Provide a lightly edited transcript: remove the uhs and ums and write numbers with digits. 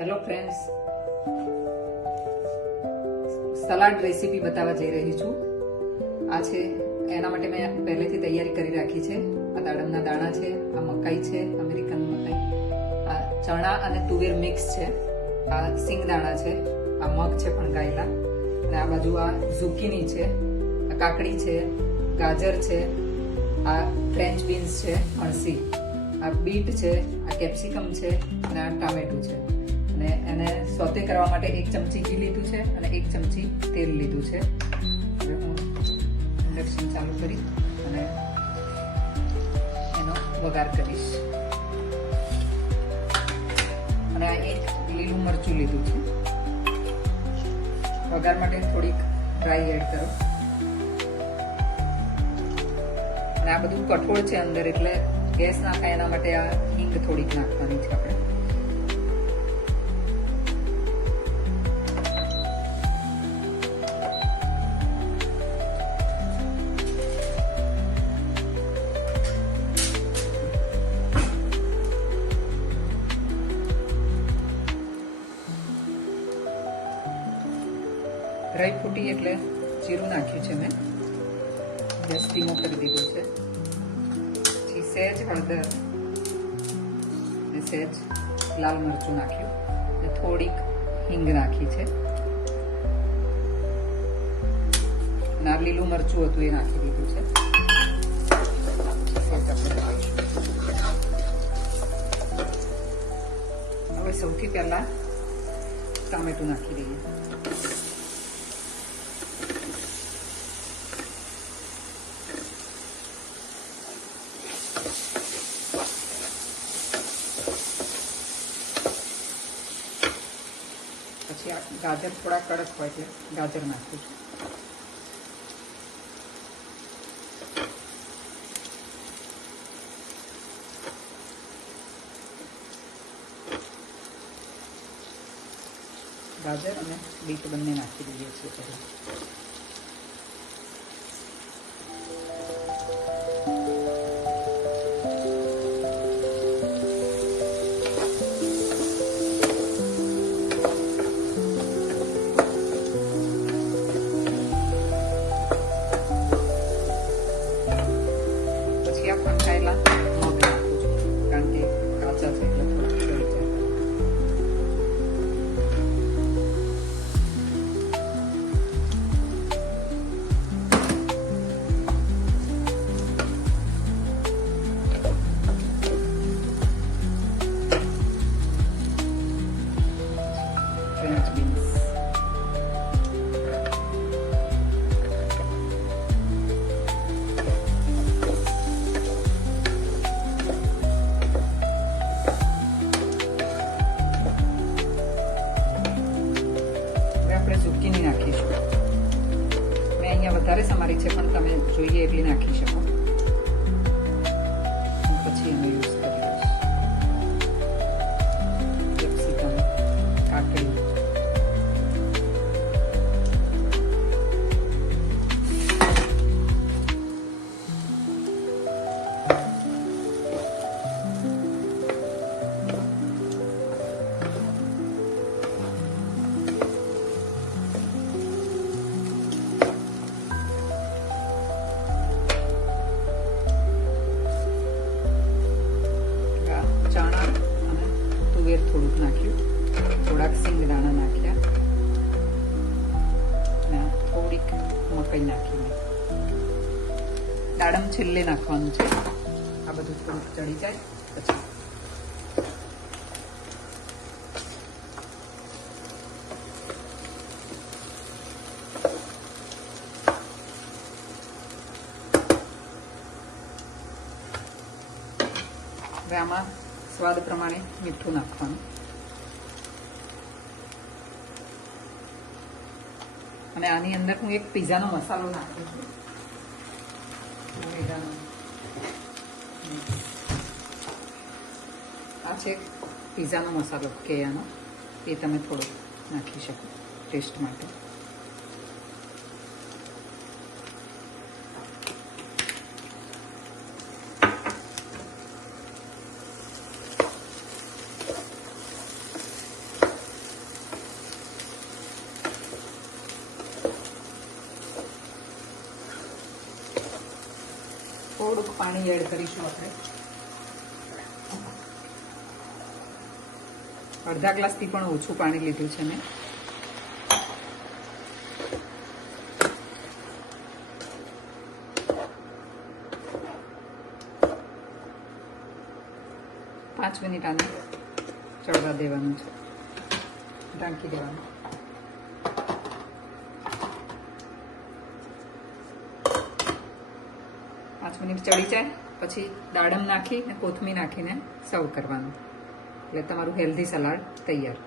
Hello friends, salad recipe બતાવવા જઈ રહી છું. આ છે એના માટે મેં પહેલેથી તૈયારી કરી રાખી છે. આ દાડમના દાણા છે, આ મકાઈ છે, અમેરિકન મકાઈ, આ ચણા અને તુવેર મિક્સ છે, આ સિંગદાણા છે, આ મગ છે પણ ગાયેલા, અને આ બાજુ આ ઝુકીની છે, આ કાકડી છે, ગાજર છે, આ ફ્રેન્ચ બીન્સ છે, અળસી, આ બીટ છે, આ કેપ્સિકમ છે અને આ ટામેટું છે. અને એને સોતે કરવા માટે 1 ચમચી ઘી લીધું છે અને 1 ચમચી તેલ લીધું છે. હવે હું ઇન્ડક્શન ચાલુ કરી અને એનો વઘાર કરીશ. અને આ 1 લીલું મરચું લીધું છે. વઘાર માટે થોડીક ડ્રાય એડ કરો. અને આ બધું કઠોળ છે અંદર, એટલે ગેસ ના થાય એના માટે આ હિંગ થોડીક નાખવાની છે આપણે. ડ્રાય ફ્રૂટી એટલે જીરું નાખ્યું છે મેં, ગેસ ધીમો કરી દીધો છે. પછી સહેજ હળદર અને સહેજ લાલ મરચું નાખ્યું અને થોડીક હિંગ નાખી છે. અને આ લીલું મરચું હતું એ નાખી દીધું છે. હવે સૌથી પહેલા ટામેટું નાખી દઈએ. પછી આ ગાજર થોડા કડક હોય એટલે ગાજર નાખું છું. ગાજર અને બીટ બંને નાખી દઈએ છીએ પહેલાં. ફ્રેન્ચ બીન્સ, હવે આપણે ઝુકીની નાખીશું. મેં અહીંયા વધારે સમારી છે, પણ તમે જોઈએ એટલી નાખી શકો. પછી એનો યુઝ કરી દઈશ. કેપ્સિકમ, કાકડી, ચણા અને તુવેર થોડુંક નાખ્યું, થોડાક સિંગદાણા નાખ્યા અને થોડીક મકાઈ નાખીને. દાડમ છેલ્લે નાખવાનું છે. આ બધું થોડુંક ચડી જાય પછી. હવે આમાં સ્વાદ પ્રમાણે મીઠું નાખવાનું. અને આની અંદર હું એક પિઝાનો મસાલો નાખું છું. આ છે પિઝાનો મસાલો કેયાનો, એ તમે થોડો નાખી શકો ટેસ્ટ માટે. થોડુંક પાણી એડ કરીશું આપણે. અડધા ગ્લાસથી પણ ઓછું પાણી લીધું છે મેં. પાંચ મિનિટ આને ચડવા દેવાનું છે, ઢાંકી દેવાનું. પાંચ મિનિટ ચડી જાય પછી દાડમ નાખી ને કોથમીર નાખીને સર્વ કરવાનું, એટલે તમારું હેલ્ધી સલાડ તૈયાર.